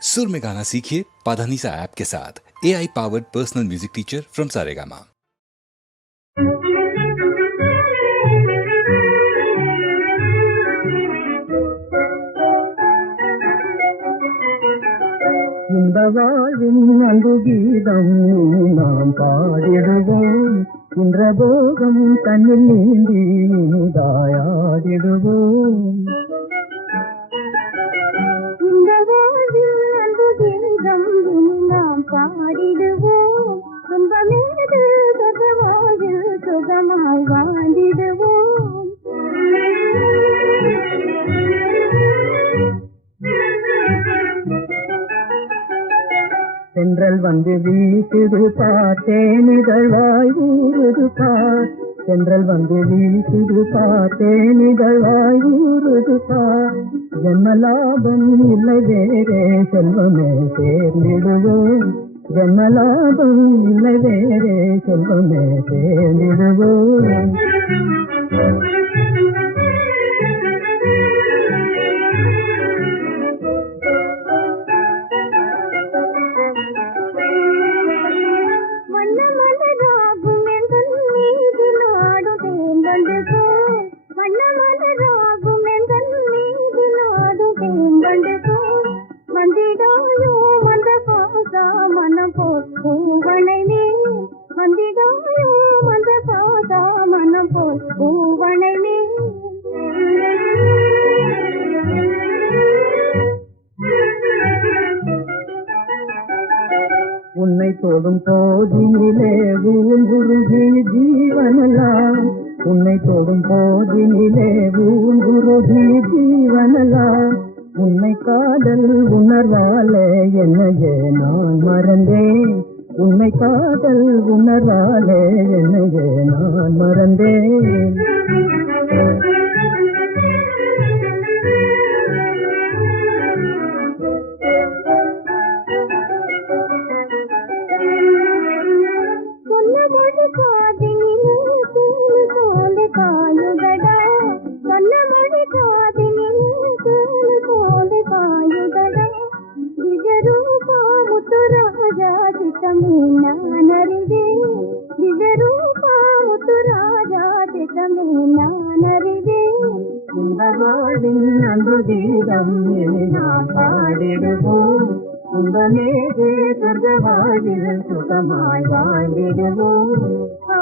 सुर में गाना सीखिए पाधानीसा ऐप के साथ। AI powered personal music teacher from Saregama. இந்த வாழ்வின் அன்பு கீதம் நாம் பாடிடுவோம், இன்ற போகம் தன்னில் நீந்தி இனிதாயாடிடுவோம். இந்த வாழ்வின் அன்பு கீதம் நாம் பாடிடுவோம், துன்பமேது சொர்க்கவாயில் சுகமாய் வாழ்ந்திடுவோம். சென்றல் வந்து வீசுது பார்த்தேனிதழ்வாய் ஊறுது பார், சென்றல் வந்து வீசுது பார்த்தேனிதழ்வாய் ஊறுது பார். ஜன்மலாபம் இல்லை வேறே செல்வமே சேர்ந்திடுவோம், ஜன்மலாபம் இல்லை வேறே செல்வமே சேர்ந்திடுவோம். உன்னை தொடும் போதினிலே ஊங்குருகி ஜீவனலாம், உன்னை தொடும் போதினிலே ஊங்குருகி ஜீவனலாம். உன்னை காதல் உணர்வாலே என்னையே நான் மறந்தேன், உன்னை காதல் உணர்வாலே என்னையே நான் மறந்தேன். இந்த வாழ்வின் அன்பு கீதம் நாம் பாடிடுவோம், துன்பமேது சொர்க்கவாயில் சுகமாய் வாழ்ந்திடுவோம். ஆ